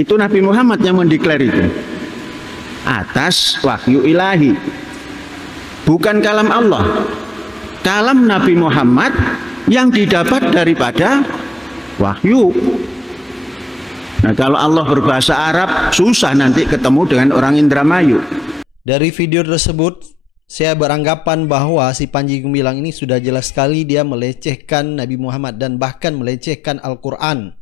Itu Nabi Muhammad yang mendeklar itu atas wahyu ilahi, bukan kalam Allah. Kalam Nabi Muhammad yang didapat daripada wahyu. Nah, kalau Allah berbahasa Arab susah nanti ketemu dengan orang Indramayu. Dari video tersebut saya beranggapan bahwa si Panji Gumilang ini sudah jelas sekali dia melecehkan Nabi Muhammad dan bahkan melecehkan Al-Quran.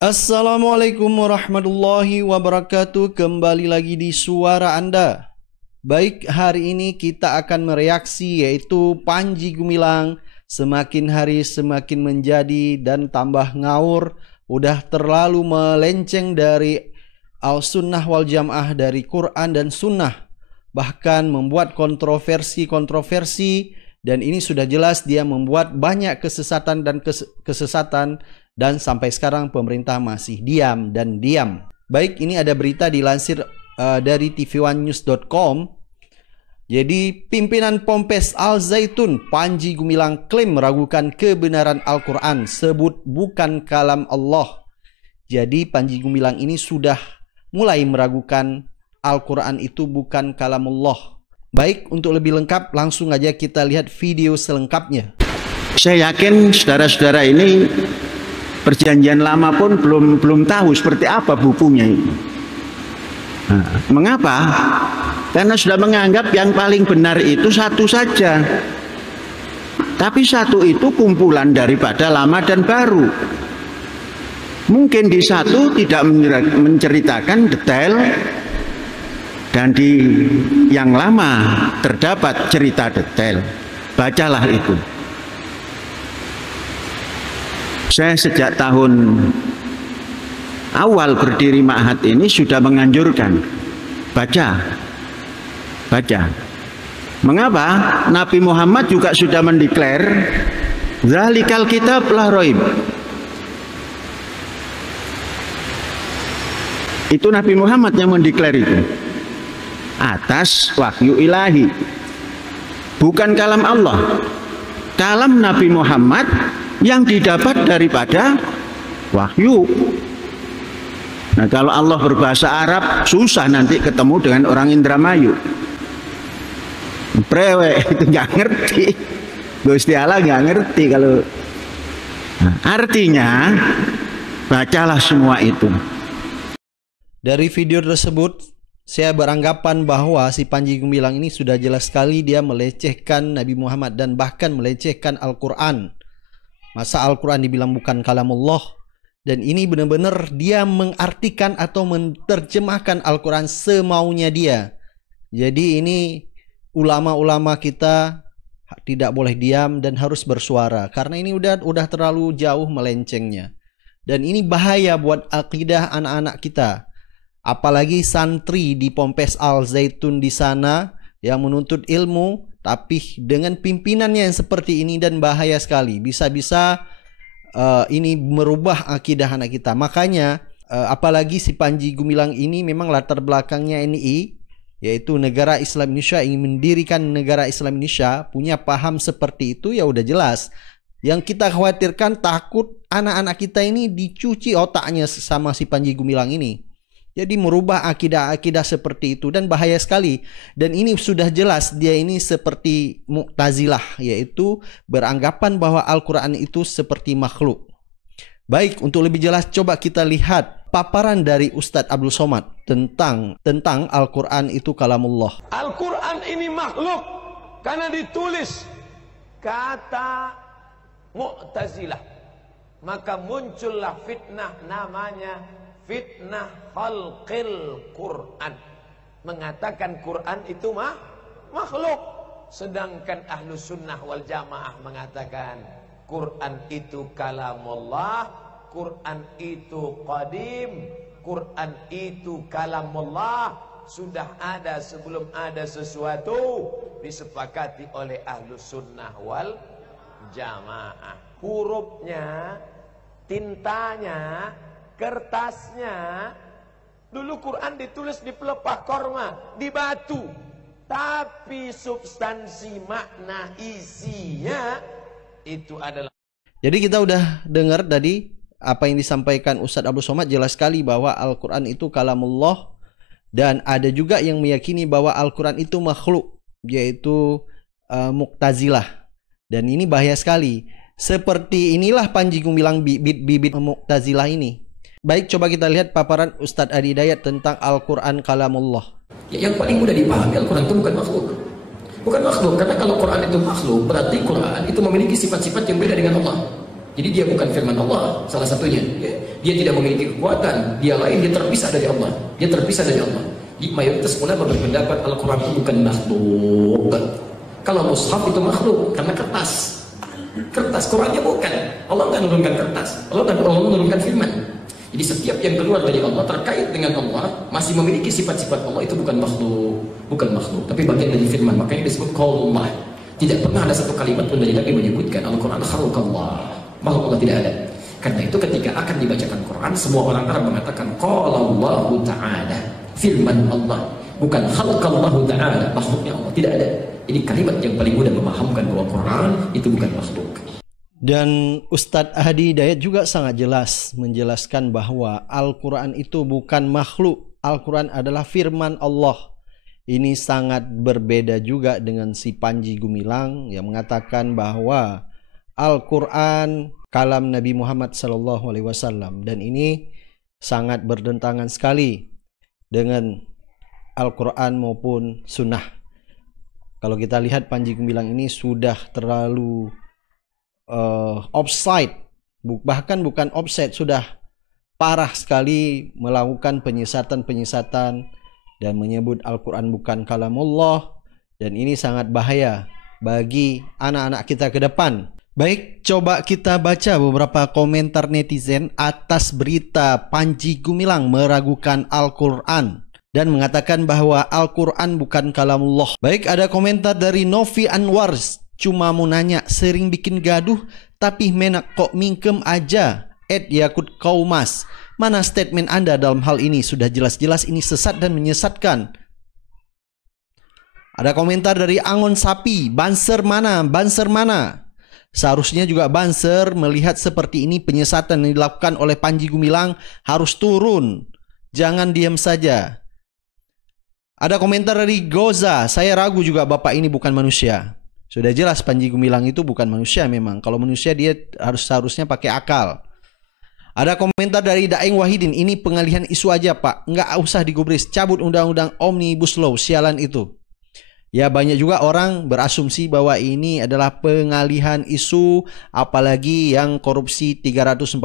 Assalamualaikum warahmatullahi wabarakatuh. Kembali lagi di suara Anda. Baik, hari ini kita akan mereaksi yaitu Panji Gumilang semakin hari semakin menjadi dan tambah ngawur. Udah terlalu melenceng dari Al-Sunnah wal Jamaah, dari Quran dan Sunnah. Bahkan membuat kontroversi-kontroversi. Dan ini sudah jelas dia membuat banyak kesesatan dan kesesatan. Dan sampai sekarang pemerintah masih diam dan diam. Baik, ini ada berita dilansir dari tv1news.com. Jadi pimpinan Ponpes Al Zaitun Panji Gumilang klaim meragukan kebenaran Al-Quran, sebut bukan kalam Allah. Jadi Panji Gumilang ini sudah mulai meragukan Al-Quran itu bukan kalam Allah. Baik, untuk lebih lengkap langsung aja kita lihat video selengkapnya. Saya yakin saudara-saudara ini Perjanjian Lama pun belum tahu seperti apa bukunya ini. Nah, mengapa? Karena sudah menganggap yang paling benar itu satu saja. Tapi satu itu kumpulan daripada Lama dan Baru. Mungkin di satu tidak menceritakan detail, dan di yang Lama terdapat cerita detail. Bacalah itu. Saya sejak tahun awal berdiri Ma'had ini sudah menganjurkan baca. Mengapa? Nabi Muhammad juga sudah mendeklar zalikal kitab la raib. Itu Nabi Muhammad yang mendeklar itu atas wahyu ilahi, bukan kalam Allah. Kalam Nabi Muhammad yang didapat daripada wahyu. Nah, kalau Allah berbahasa Arab susah nanti ketemu dengan orang Indramayu. Brewek itu nggak ngerti. Gusti Allah nggak ngerti kalau. Nah, artinya bacalah semua itu. Dari video tersebut saya beranggapan bahwa si Panji Gumilang ini sudah jelas sekali dia melecehkan Nabi Muhammad dan bahkan melecehkan Al-Quran. Masa Al-Quran dibilang bukan kalamullah? Dan ini benar-benar dia mengartikan atau menerjemahkan Al-Quran semaunya dia. Jadi ini ulama-ulama kita tidak boleh diam dan harus bersuara. Karena ini udah terlalu jauh melencengnya. Dan ini bahaya buat akidah anak-anak kita. Apalagi santri di Ponpes Al Zaitun di sana yang menuntut ilmu. Tapi dengan pimpinannya yang seperti ini dan bahaya sekali. Bisa-bisa ini merubah akidah anak kita. Makanya apalagi si Panji Gumilang ini memang latar belakangnya NI, yaitu Negara Islam Indonesia, ingin mendirikan Negara Islam Indonesia, punya paham seperti itu, ya udah jelas. Yang kita khawatirkan takut anak-anak kita ini dicuci otaknya sama si Panji Gumilang ini. Jadi merubah akidah-akidah seperti itu dan bahaya sekali. Dan ini sudah jelas dia ini seperti Mu'tazilah, yaitu beranggapan bahwa Al-Quran itu seperti makhluk. Baik, untuk lebih jelas coba kita lihat paparan dari Ustadz Abdul Somad tentang Al-Quran itu kalamullah. Al-Quran ini makhluk karena ditulis kata Mu'tazilah. Maka muncullah fitnah namanya fitnah khalqil Quran, mengatakan Quran itu makhluk, sedangkan ahlu sunnah wal jamaah mengatakan Quran itu kalamullah, Quran itu qadim, Quran itu kalamullah, sudah ada sebelum ada sesuatu, disepakati oleh ahlu sunnah wal jamaah. Hurufnya, tintanya, kertasnya, dulu Quran ditulis di pelepah korma, di batu. tapi substansi makna isinya itu adalah. Jadi kita udah dengar tadi apa yang disampaikan Ustadz Abdul Somad, jelas sekali bahwa Al-Quran itu kalamullah, dan ada juga yang meyakini bahwa Al-Quran itu makhluk, yaitu Mu'tazilah. Dan ini bahaya sekali. Seperti inilah Panji Gumilang bibit-bibit Mu'tazilah ini. Baik, coba kita lihat paparan Ustadz Adi Hidayat tentang Al-Quran kalamullah. Ya, yang paling mudah dipahami, Al-Quran itu bukan makhluk. Bukan makhluk, karena kalau Quran itu makhluk, berarti Quran itu memiliki sifat-sifat yang beda dengan Allah. Jadi dia bukan firman Allah, salah satunya. Dia tidak memiliki kekuatan, dia lain, dia terpisah dari Allah. Dia terpisah dari Allah. Jadi mayoritas ulama berpendapat Al-Quran itu bukan makhluk. Kalau mushaf itu makhluk, karena kertas. Kertas, Qurannya bukan. Allah nggak menurunkan kertas, Allah menurunkan firman. Jadi setiap yang keluar dari Allah terkait dengan Allah masih memiliki sifat-sifat Allah, itu bukan makhluk, bukan makhluk, tapi bagian dari firman. Makanya disebut qaulullah. Tidak pernah ada satu kalimat pun dari Nabi menyebutkan Al-Quran khalqallah, makhluk Allah, tidak ada. Karena itu ketika akan dibacakan Quran, semua orang Arab mengatakan qalallahu ta'ala, firman Allah, bukan khalqallahu ta'ala, makhluknya Allah, tidak ada. Ini kalimat yang paling mudah memahamkan bahwa Quran itu bukan makhluk. Dan Ustadz Adi Hidayat juga sangat jelas menjelaskan bahwa Al-Quran itu bukan makhluk. Al-Quran adalah firman Allah. Ini sangat berbeda juga dengan si Panji Gumilang yang mengatakan bahwa Al-Quran kalam Nabi Muhammad SAW. Dan ini sangat bertentangan sekali dengan Al-Quran maupun Sunnah. Kalau kita lihat Panji Gumilang ini sudah terlalu offside, bahkan bukan offside, sudah parah sekali melakukan penyesatan-penyesatan dan menyebut Al-Quran bukan kalamullah, dan ini sangat bahaya bagi anak-anak kita ke depan. Baik, coba kita baca beberapa komentar netizen atas berita Panji Gumilang meragukan Al-Quran dan mengatakan bahwa Al-Quran bukan kalamullah. Baik, ada komentar dari Novi Anwar. Cuma mau nanya, sering bikin gaduh tapi menak kok mingkem aja. Yakut Kaumas, mana statement Anda dalam hal ini? Sudah jelas-jelas ini sesat dan menyesatkan. Ada komentar dari Angon Sapi, Banser mana? Banser mana? Seharusnya juga Banser melihat seperti ini penyesatan yang dilakukan oleh Panji Gumilang harus turun. Jangan diam saja. Ada komentar dari Goza, saya ragu juga Bapak ini bukan manusia. Sudah jelas Panji Gumilang itu bukan manusia memang. Kalau manusia dia seharusnya pakai akal. Ada komentar dari Daeng Wahidin, ini pengalihan isu aja Pak, nggak usah digubris, cabut undang-undang Omnibus Law, sialan itu. Ya, banyak juga orang berasumsi bahwa ini adalah pengalihan isu, apalagi yang korupsi 349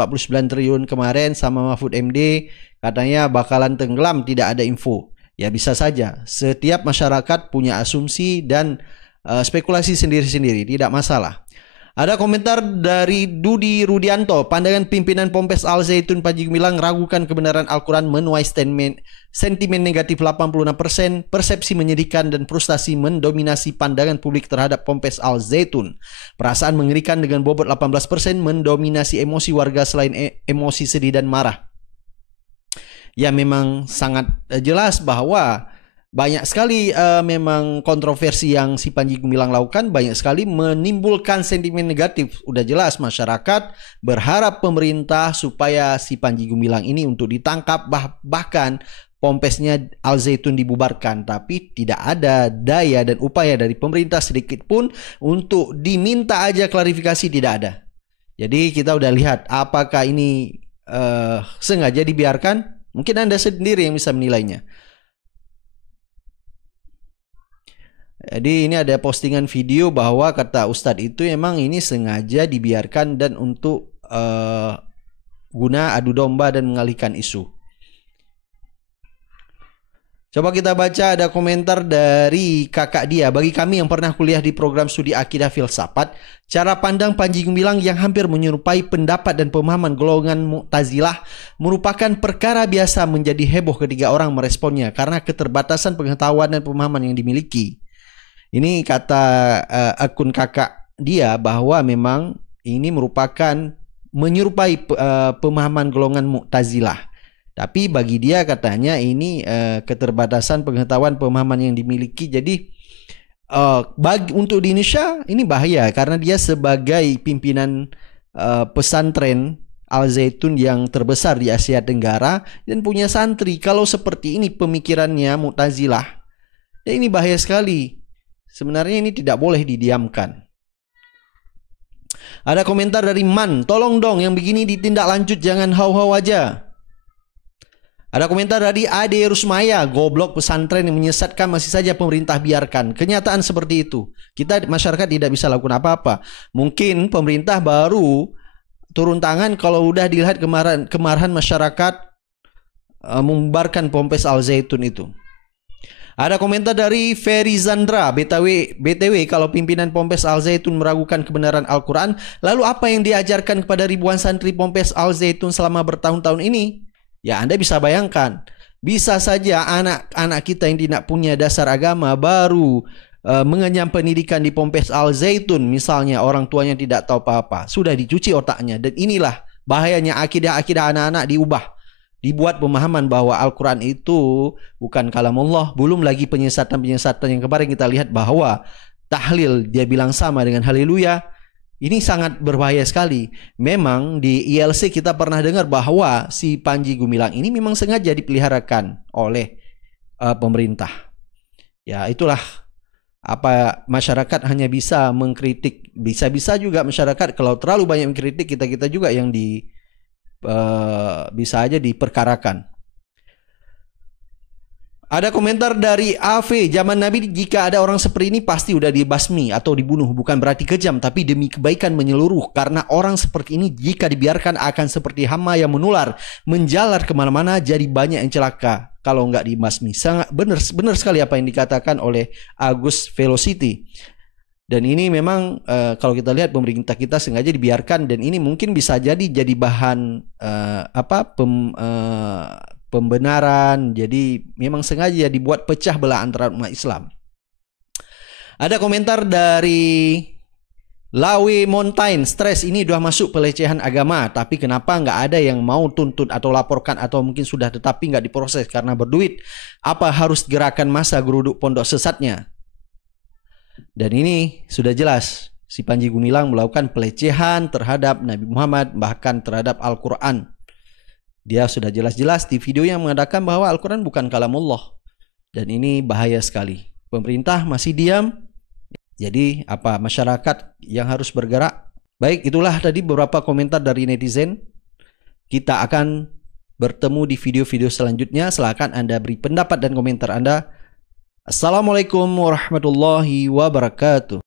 triliun kemarin sama Mahfud MD, katanya bakalan tenggelam, tidak ada info. Ya bisa saja, setiap masyarakat punya asumsi dan spekulasi sendiri-sendiri, tidak masalah. Ada komentar dari Dudi Rudianto, pandangan pimpinan Ponpes Al Zaitun Panji Gumilang ragukan kebenaran Al-Quran menuai sentimen negatif 86%, persepsi menyedihkan dan frustasi mendominasi pandangan publik terhadap Ponpes Al Zaitun. Perasaan mengerikan dengan bobot 18% mendominasi emosi warga selain emosi sedih dan marah. Ya memang sangat jelas bahwa banyak sekali memang kontroversi yang si Panji Gumilang lakukan, banyak sekali menimbulkan sentimen negatif. Udah jelas masyarakat berharap pemerintah supaya si Panji Gumilang ini untuk ditangkap, bahkan Pompesnya Al Zaitun dibubarkan. Tapi tidak ada daya dan upaya dari pemerintah sedikit pun untuk diminta aja klarifikasi, tidak ada. Jadi kita udah lihat apakah ini sengaja dibiarkan. Mungkin Anda sendiri yang bisa menilainya. Jadi ini ada postingan video bahwa kata Ustadz itu emang ini sengaja dibiarkan dan untuk guna adu domba dan mengalihkan isu. Coba kita baca, ada komentar dari kakak dia. Bagi kami yang pernah kuliah di program studi Akidah Filsafat, cara pandang Panji Gumilang yang hampir menyerupai pendapat dan pemahaman golongan Mu'tazilah merupakan perkara biasa. Menjadi heboh ketika orang meresponnya karena keterbatasan pengetahuan dan pemahaman yang dimiliki. Ini kata akun kakak dia bahwa memang ini merupakan menyerupai pemahaman golongan Mu'tazilah. Tapi bagi dia katanya ini keterbatasan pengetahuan pemahaman yang dimiliki. Jadi Untuk di Indonesia ini bahaya karena dia sebagai pimpinan pesantren Al Zaitun yang terbesar di Asia Tenggara dan punya santri. Kalau seperti ini pemikirannya Mu'tazilah, ya ini bahaya sekali. Sebenarnya ini tidak boleh didiamkan. Ada komentar dari Man, tolong dong yang begini ditindak lanjut, jangan hau-hau aja. Ada komentar dari Ade Rusmaya, goblok pesantren yang menyesatkan masih saja pemerintah biarkan. Kenyataan seperti itu. Kita masyarakat tidak bisa lakukan apa-apa. Mungkin pemerintah baru turun tangan kalau udah dilihat kemarahan masyarakat membubarkan Ponpes Al Zaitun itu. Ada komentar dari Ferry Zandra, BTW kalau pimpinan Ponpes Al Zaitun meragukan kebenaran Al-Quran, lalu apa yang diajarkan kepada ribuan santri Ponpes Al Zaitun selama bertahun-tahun ini? Ya, Anda bisa bayangkan, bisa saja anak-anak kita yang tidak punya dasar agama baru mengenyam pendidikan di Ponpes Al Zaitun, misalnya orang tuanya tidak tahu apa-apa, sudah dicuci otaknya. Dan inilah bahayanya akidah-akidah anak-anak dibuat pemahaman bahwa Al-Quran itu bukan kalamullah. Belum lagi penyesatan-penyesatan yang kemarin kita lihat bahwa tahlil dia bilang sama dengan haleluya. Ini sangat berbahaya sekali. Memang di ILC kita pernah dengar bahwa si Panji Gumilang ini memang sengaja dipeliharakan oleh pemerintah. Ya, itulah apa masyarakat hanya bisa mengkritik. Bisa-bisa juga masyarakat kalau terlalu banyak mengkritik, kita juga yang bisa aja diperkarakan. Ada komentar dari AV, zaman Nabi jika ada orang seperti ini pasti udah dibasmi atau dibunuh. Bukan berarti kejam, tapi demi kebaikan menyeluruh. Karena orang seperti ini jika dibiarkan akan seperti hama yang menular, menjalar kemana-mana, jadi banyak yang celaka kalau nggak dibasmi. Sangat benar sekali apa yang dikatakan oleh Agus Velocity. Dan ini memang kalau kita lihat pemerintah kita sengaja dibiarkan, dan ini mungkin bisa jadi bahan pembenaran. Jadi memang sengaja dibuat pecah belah antara umat Islam. Ada komentar dari Lawe Mountain, stres ini udah masuk pelecehan agama, tapi kenapa nggak ada yang mau tuntut atau laporkan, atau mungkin sudah tetapi nggak diproses karena berduit? Apa harus gerakan massa geruduk pondok sesatnya? Dan ini sudah jelas si Panji Gumilang melakukan pelecehan terhadap Nabi Muhammad, bahkan terhadap Al-Quran. Dia sudah jelas-jelas di video yang mengatakan bahwa Al-Quran bukan kalamullah. Dan ini bahaya sekali. Pemerintah masih diam. Jadi apa masyarakat yang harus bergerak? Baik, itulah tadi beberapa komentar dari netizen. Kita akan bertemu di video-video selanjutnya. Silakan Anda beri pendapat dan komentar Anda. Assalamualaikum warahmatullahi wabarakatuh.